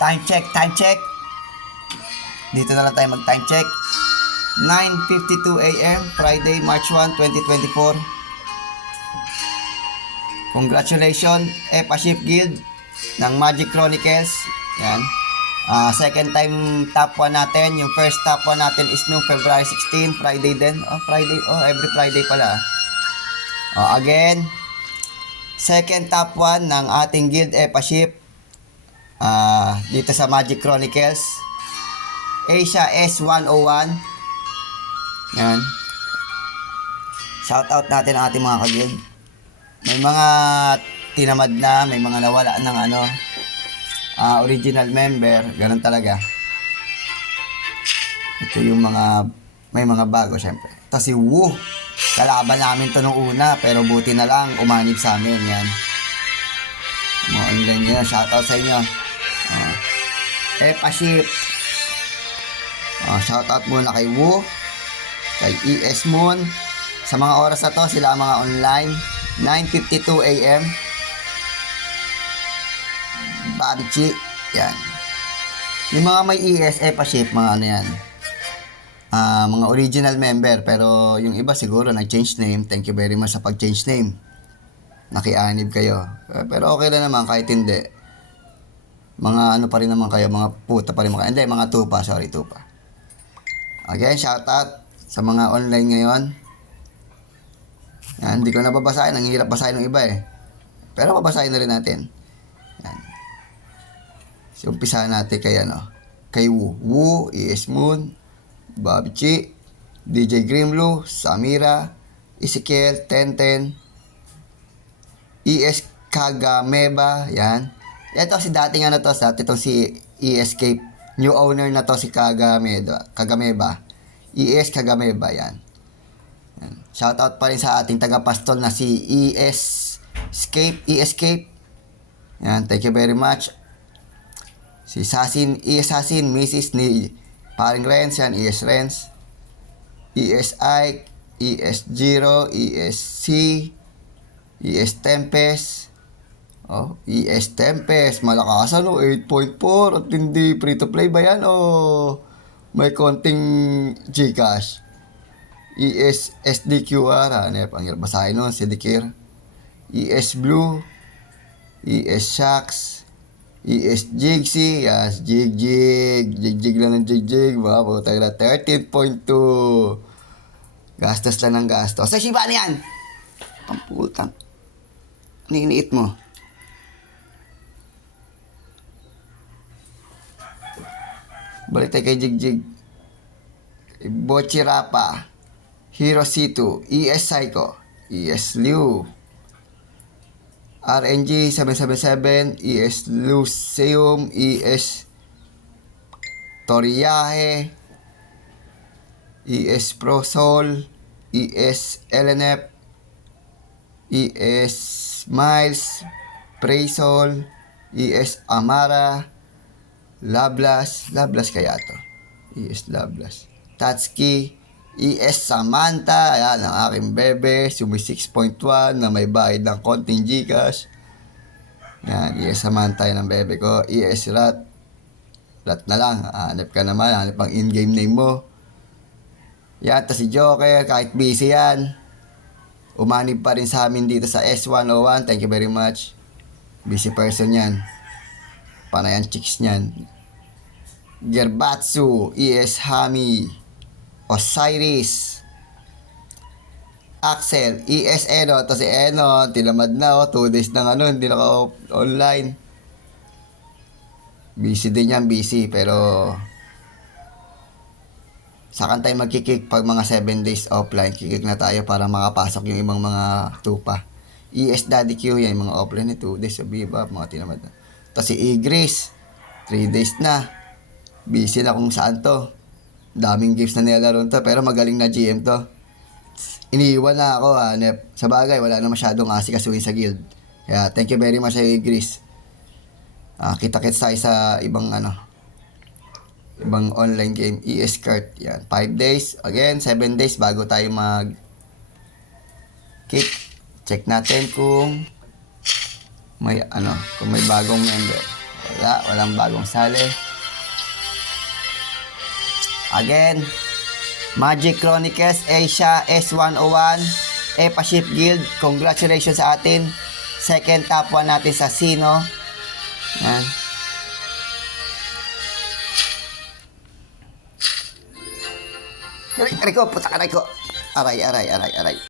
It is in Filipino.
Time check, time check. Dito na lang tayo mag-time check. 9:52 AM, Friday, March 1, 2024. Congratulations, Epaship Guild ng Magic Chronicles. Yan. Second time top 1 natin. Yung first top 1 natin is noong February 16, Friday din. Friday. Every Friday pala. Again, second top 1 ng ating guild Epaship. Dito sa Magic Chronicles. Asia S101. Yan. Shoutout natin ang ating mga ka-guild. May mga tinamad na, may mga nawala ng original member, ganun talaga. Ito yung may mga bago syempre. Ito si Wu. Kalaban namin to nung una, pero buti na lang, umanib sa amin, yan. Mga online nyo, shoutout sa inyo. Epaship. Shoutout muna kay Wu, kay ES Moon. Sa mga oras na to, sila ang mga online. 9:52 AM. Babichi. Yan. Yung mga may ES, Epaship, mga ano yan. Mga original member. Pero yung iba siguro nag-change name. Thank you very much sa pag-change name. Nakianib kayo. Pero okay lang naman kahit hindi. Mga ano pa rin naman kayo. Mga puta pa rin mga. Hindi, mga tupa. Sorry, tupa. Again, shoutout sa mga online ngayon. Yan, hindi ko nababasahin. Ang hirap basahin ng iba eh. Pero babasahin na rin natin. Yan. So, umpisahan natin kay kay Wu. Wu, ES Moon, Babichi, DJ Grimlu, Samira, Ezekiel, Tenten, ES Kagameba, yan. Ito si dating dati itong si Escape. New owner na to si Kagameba. ES Kagameba, yan. Shoutout pa rin sa ating tagapastol na si Escape. Yan, thank you very much. Si Sasin, Sasin, Mrs. ni Paring Renz, yan, ES Renz. ES Ike, ES Giro, ESC, ES Tempest. ES Tempest, malakasan 8.4 at hindi free to play ba yan may konting Gcash. ES SDQR, ang hirap basahin nun, Sidikir. ES Blue, ES Shax, ES Jigsy, yes, Jig lang ng Jig, wow, tayo na 13.2. Gastos lang ng gastos. Sa Shiba na yan! Ang putang. Ano iniit mo? Balik tayo kay Jig. Bochirapa, Hero C2, ES Psycho, ES Liu, RNG 777, ES Luceum, ES Toriahe, ES Prosol, ES LNF, ES Miles, Praisol, ES Amara, Lablas kaya to. ES Lablas. Tatsuki, ES Samantha, ayan ang aking bebe, Sumi 6.1 na may bayad ng konting Gcash. Yan, ES Samantha yan ang bebe ko. ES Rat na lang, hanip ka naman, hanip ang in-game name mo. Yan, ta si Joker, kahit busy yan, umanib pa rin sa amin dito sa S101, thank you very much. Busy person yan. Panayan chicks niyan. Gerbatsu, ES Hami, Osiris, Axel, ES Eno, to si Eno, tilamad na 2 days nang hindi naka-online. Busy din yan, busy, pero saan tayo magkikik pag mga 7 days offline, kikik na tayo para makapasok yung ibang mga tupa. ES Daddy Q, yan, mga offline 2 days sa Viva, mga tinamad na. To si Igris, 3 days na. Busy na kung saan to. Daming games na nilalaro to, pero magaling na GM to. Iniiwan na ako, sa bagay, wala na masyadong asikasuhin sa guild. Kaya, thank you very much sa Igris. Kita-kits tayo sa ibang online game. ES Kart, yan. 5 days, again, 7 days bago tayo kick. Check natin kung may bagong member. Walang bagong sali. Again, Magic Chronicles Asia S101 EPA Ship Guild. Congratulations sa atin. Second top 1 natin sa Sino. Yan. Aray ko, puta ka, aray ko. Aray.